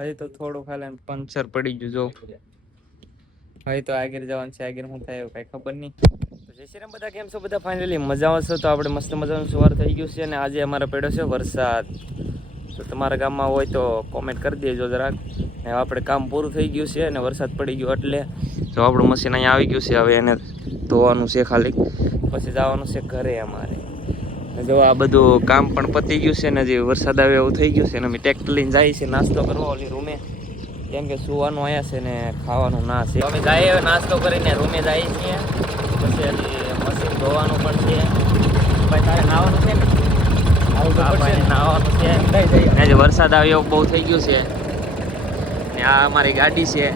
હજી તો થોડું ખાલી પંચર પડી ગયું જો. હવે તો આગળ જવાનું છે, આગળ શું થાય એવું કઈ ખબર નહીં. તો જય શ્રી રામ બધા, કેમ છો બધા? ફાઇનલી મજામાં છો? તો આપણે મસ્ત મજાનું સવાર થઈ ગયું છે અને આજે અમારે પડ્યો છે વરસાદ. તો તમારા ગામમાં હોય તો કોમેન્ટ કરી દેજો જરાક. ને આપણે કામ પૂરું થઈ ગયું છે અને વરસાદ પડી ગયો એટલે જો આપણું મશીન અહીંયા આવી ગયું છે. હવે એને ધોવાનું છે, ખાલી પછી જવાનું છે ઘરે અમારે. જો આ બધું કામ પણ પતી ગયું છે ને, જે વરસાદ આવે એવું થઈ ગયું છે ને અમે ટ્રેક્ટર લઈને જાય છે નાસ્તો કરવા ઓલી રૂમે, કેમ કે સુવાનું અહીંયા છે ને ખાવાનું ના છે. અમે જઈએ નાસ્તો કરીને રૂમે જઈએ છીએ, પછી મશીન ધોવાનું પણ છે. ભાઈ તારે નાવાનું છે ને? નાવાનું છે. જે વરસાદ આવ્યો બહુ થઈ ગયું છે ને આ અમારી ગાડી છે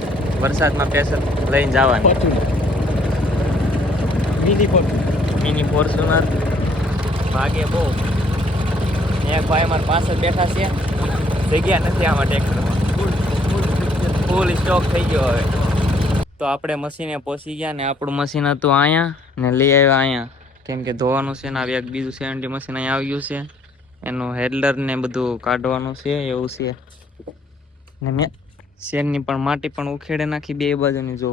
વરસાદમાં પેસર લઈને જવાની. મિની ફોર્ચ્યુનર ભાગે બહુ. એક ભાઈ અમારે પાછળ બેઠા છે, જગ્યા નથી આમાં ટ્રેક્ટરમાં, ફૂલ સ્ટોક થઈ ગયો. હવે તો આપણે મશીને પહોંચી ગયા ને આપણું મશીન હતું અહીંયા ને લઈ આવ્યા અહીંયા, કેમ કે ધોવાનું છે ને આવી એક બીજું 70 મશીન અહીંયા આવી ગયું છે. એનું હેડલર ને બધું કાઢવાનું છે એવું છે. ને મેં શેરની પણ માટી પણ ઉખેડે નાખી બે બાજુની જો.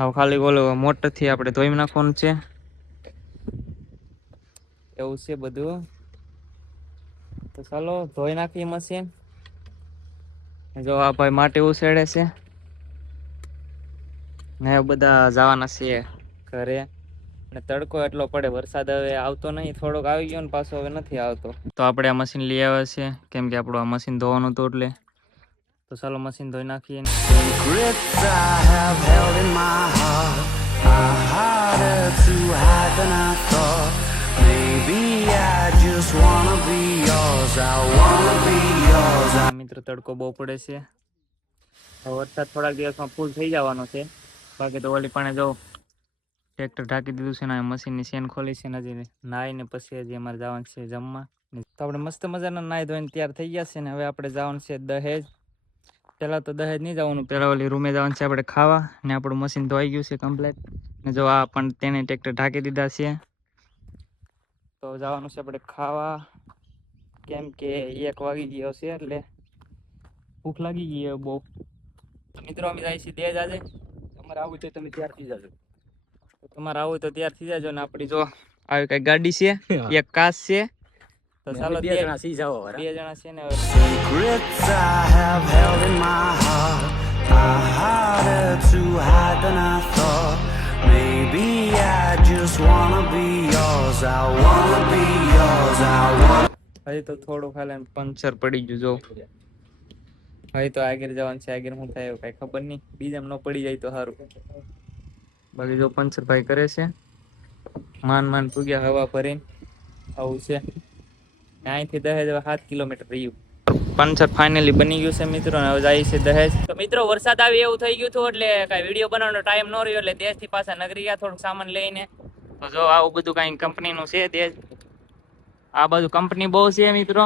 હવે ખાલી બોલો મોટર થી આપણે ધોઈ નાખવાનું છે એવું છે બધું. તો ચાલો ધોઈ નાખીએ મશીન. જો આ ભાઈ માટી ઉછેડે છે ને બધા જવાના છે ઘરે. ને તડકો એટલો પડે, વરસાદ હવે આવતો નહીં, થોડોક આવી ગયો ને પાછો હવે નથી આવતો. તો આપણે આ મશીન લઈ આવ્યા છે, કેમ કે આપણું આ મશીન ધોવાનું હતું એટલે. તો ચાલો મશીન ધોઈ નાખીએ. મિત્રો તડકો બહુ પડે છે, વરસાદ થોડાક દિવસમાં ફૂલ થઈ જવાનો છે. બાકી તો ઓલી પાણે જો ટ્રેક્ટર ઢાંકી દીધું છે ને મશીનની ચેન ખોલી છે ને હજી નાઈને પછી હજી અમારે જવાનું છે જમવા. તો આપણે મસ્ત મજાના નાઈ ધોઈને તૈયાર થઈ ગયા છે ને હવે આપણે જવાનું છે દહેજ. પેલા તો દહેજ નહીં જવાનું, પેલા ઓલી રૂમે જવાનું છે આપણે ખાવા. ને આપણું મશીન ધોઈ ગયું છે કમ્પ્લીટ ને જો આ પણ તેને ટ્રેક્ટર ઢાંકી દીધા છે. તો જવાનું છે આપણે ખાવા, કેમ કે 1 વાગી ગયો છે એટલે ભૂખ લાગી ગઈ બહુ. તો મિત્રો અમે જાય છે દહેજ આજે. તમારે આવું તો તમે તૈયાર થઈ જાજો. તમારે આવું તો તૈયાર થઈ જાજો ને આપણી જો આવી કઈ ગાડી છે, એક કાસ છે. તો ચાલો 2 જણા સી જાઓ, 2 જણા છે ને. હજી તો થોડું ખાલી પંચર પડી ગયું જો. હવે તો આગળ જવાનું છે, આગળ શું થાય એવું કઈ ખબર નહીં. બીજામાં ન પડી જાય તો સારું. બાકી જો પંચર ભાઈ કરે છે, માન પૂગ્યા હવા ભરીને. આવું છે. અહીંથી દહેજ 7 કિલોમીટર રહ્યું. પંચર ફાઇનલી બની ગયું છે મિત્રો, હવે જાય છે દહેજ. તો મિત્રો વરસાદ આવી એવું થઈ ગયું હતું એટલે કઈ વિડીયો બનાવવાનો ટાઈમ ન રહ્યો, એટલે દેશથી પાછા નગરી ગયા થોડુંક સામાન લઈને. તો જો આવું બધું કઈ કંપનીનું છે દેશ. આ બાજુ કંપની બહુ છે મિત્રો.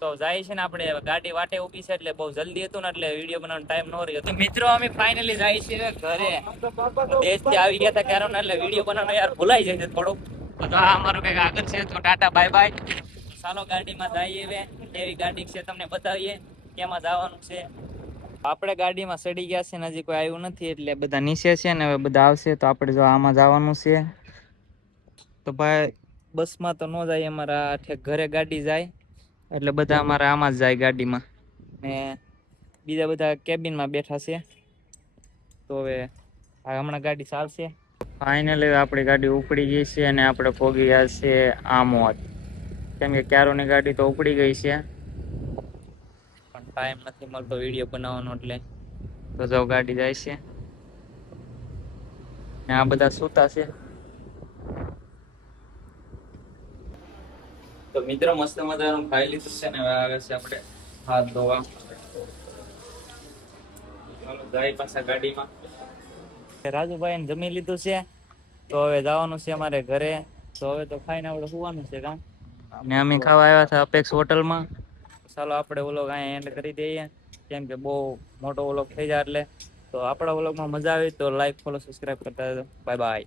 તો જાય છે ને આપણે ગાડી વાટે ઊભી છે એટલે બહુ જલ્દી હતું ને એટલે વિડીયો બનાવવાનો ટાઈમ ન રહ્યો. તો મિત્રો અમે ફાઇનલી જાય છીએ ઘરે. દેશથી આવી ગયા હતા કારણ એટલે વિડીયો બનાવવાનો યાર ભૂલાઈ જાય છે થોડુંક. તો આ અમારું કંઈક આગળ છે, તો ટાટા બાય બાય. ચાલો ગાડીમાં જઈએ હવે, એવી ગાડી છે તમને બતાવીએ કેમાં જવાનું છે. આપણે ગાડીમાં ચડી ગયા છે ને હજી કોઈ આવ્યું નથી એટલે બધા નીચે છે ને હવે બધા આવશે. તો આપણે જો આમાં જવાનું છે. તો ભાઈ બસમાં તો ન જાય, અમારા ઘરે ગાડી જાય એટલે બધા અમારે આમાં જ જાય ગાડીમાં. ને બીજા બધા કેબિનમાં બેઠા છે. તો હવે હમણાં ગાડી ચાલશે. ફાઇનલી આપણી ગાડી ઉપડી ગઈ છે અને આપણે પહોંચી ગયા છે આમોદ, કેમ કે ક્યારોની ગાડી તો ઉપડી ગઈ છે પણ ટાઈમ નથી મળતો વિડીયો બનાવવાનો એટલે. તો જો ગાડી જાય છે ને આ બધા સૂતા છે. તો મિત્રો મસ્ત મજાનું ખાઈ લીધું છે ને હવે આવે છે આપણે હાથ ધોવા. ચાલો જાય પાછા ગાડીમાં. રાજુભાઈ જમી લીધું છે તો હવે જવાનું છે અમારે ઘરે. તો હવે તો ખાઈને આપણે સુવાનું છે કામ. ને અમે ખાવા આવ્યા હતા અપેક્ષ હોટલમાં. ચાલો આપણે વ્લોગ અહીંયા એન્ડ કરી દઈએ, કેમ કે બહુ મોટો વ્લોગ થઈ જાય એટલે. તો આપણા વ્લોગમાં મજા આવી તો લાઈક ફોલો સબસ્ક્રાઈબ કરતા બાય બાય.